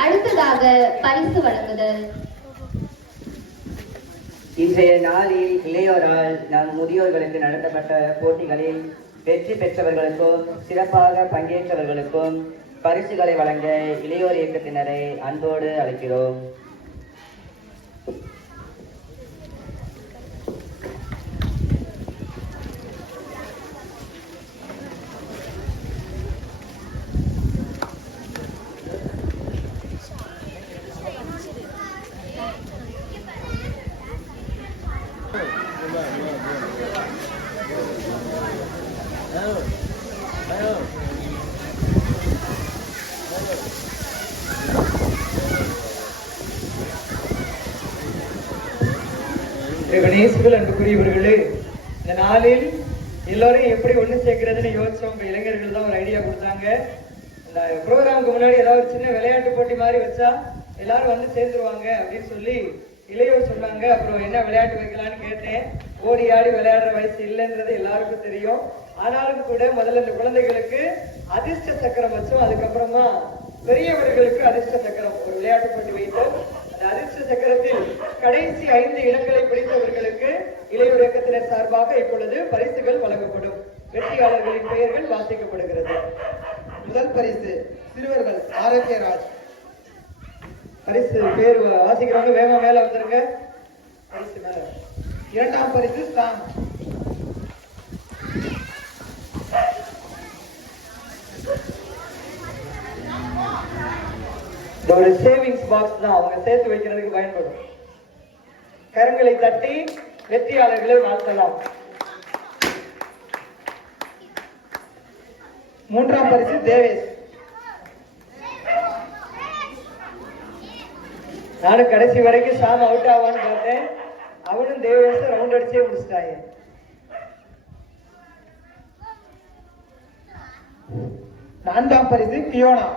அடுத்ததாக பரிசு வழங்குதல். இன்றைய நாளில் இளையோரால் நம் முதியோர்களுக்கு நடத்தப்பட்ட போட்டிகளில் வெற்றி பெற்றவர்களுக்கும் சிறப்பாக பங்கேற்றவர்களுக்கும் பரிசுகளை வழங்க இளையோர் இயக்கத்தினரை அன்போடு அழைக்கிறோம். கணேசுகள் அன்புக்குரியவர்களே, இந்த நாளில் எல்லோரையும் எப்படி ஒண்ணு சேர்க்கிறதுன்னு யோசிச்சவங்க இளைஞர்கள் தான் ஒரு ஐடியா கொடுத்தாங்க. இந்த ப்ரோக்ராமுக்கு முன்னாடி ஏதாவது சின்ன விளையாட்டு போட்டி மாதிரி வச்சா எல்லாரும் வந்து சேர்ந்துருவாங்க அப்படின்னு சொல்லி இளையோர் சொன்னாங்க. அப்புறம் என்ன விளையாட்டு வைக்கலான்னு கேட்டேன். ஓடி ஆடி விளையாடுற வயசு இல்லைன்றது எல்லாருக்கும் தெரியும். ஆனாலும் கூட முதல்ல இந்த குழந்தைகளுக்கு அதிர்ஷ்ட சக்கரம் வச்சோம். அதுக்கப்புறமா பெரியவர்களுக்கு அதிர்ஷ்ட சக்கரம் ஒரு விளையாட்டு போட்டி வைத்தோம். அதிர்ஷ்ட சக்கரத்தில் கடைசி 5 இடங்களை பிடித்தவர்களுக்கு இளையோர் இயக்கத்தினர் சார்பாக இப்பொழுது பரிசுகள் வழங்கப்படும். வெற்றியாளர்களின் பெயர்கள் வாசிக்கப்படுகிறது. முதல் பரிசு சிறுவர்கள் ஆரோக்கியராஜ். பரிசு பேர் வாசிக்கிறவங்க வேகமா மேல வந்துருங்க. பரிசு மேல. இரண்டாம் பரிசு சாம். ஒரு சேவிங்ஸ் பாக்ஸ் தான், அவங்க சேர்த்து வைக்கிறதுக்கு பயன்படும். கரங்களை தட்டி வெற்றியாளர்களை வாழ்த்தலாம். மூன்றாம் பரிசு தேவேஷ். நானும் கடைசி வரைக்கும் சாம் அவுட் ஆவான்னு பார்த்தேன். அவனும் தேவேஷ் ரவுண்ட் அடிச்சே முடிச்சிட்டாங்க. நான்காம் பரிசு கியோனா.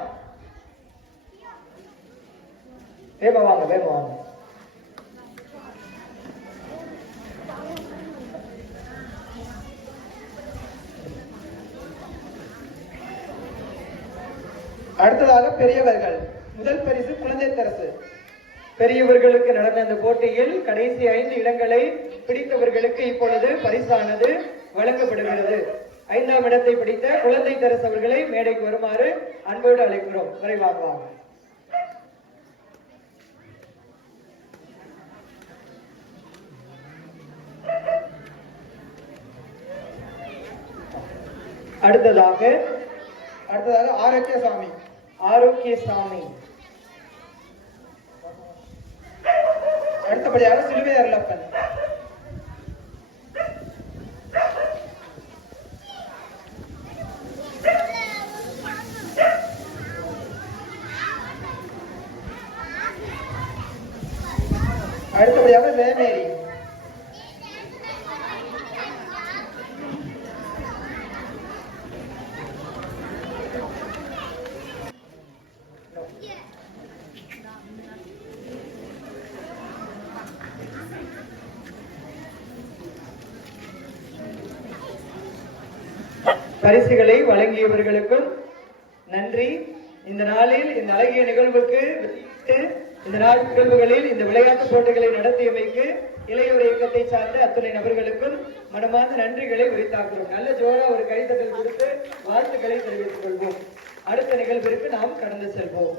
வேகமா வாங்க, வேகமா வாங்க. அடுத்ததாக பெரியவர்கள். முதல் பரிசு குழந்தை தரசு. பெரியவர்களுக்கு நடந்த அந்த போட்டியில் கடைசி 5 இடங்களை பிடித்தவர்களுக்கு இப்பொழுது பரிசானது வழங்கப்படுகிறது. 5ஆம் இடத்தை பிடித்த குழந்தை தரசு அவர்களை மேடைக்கு வருமாறு அன்போடு அழைக்கிறோம். விரைவாக வாங்க. அடுத்ததாக ஆரோக்கியசாமி. ஆரோக்கியசாமி. அடுத்தபடியாக சிலுவை அருளப்பன். அடுத்தபடியாக வேமேரி. பரிசுகளை வழங்கியவர்களுக்கும் நன்றி. இந்த நாளில் இந்த அழகிய நிகழ்வுக்கு இந்த நாள் நிகழ்வுகளில் இந்த விளையாட்டு போட்டிகளை நடத்தியமைக்கு இளையோர் இயக்கத்தை சார்ந்த அத்துணை நபர்களுக்கும் மனமார்ந்த நன்றிகளை உரித்தாக்குகிறோம். நல்ல ஜோரா ஒரு கைத்தட்டல் கொடுத்து வாழ்த்துக்களை தெரிவித்துக் கொள்வோம். அடுத்த நிகழ்விற்கு நாம் கடந்து செல்வோம்.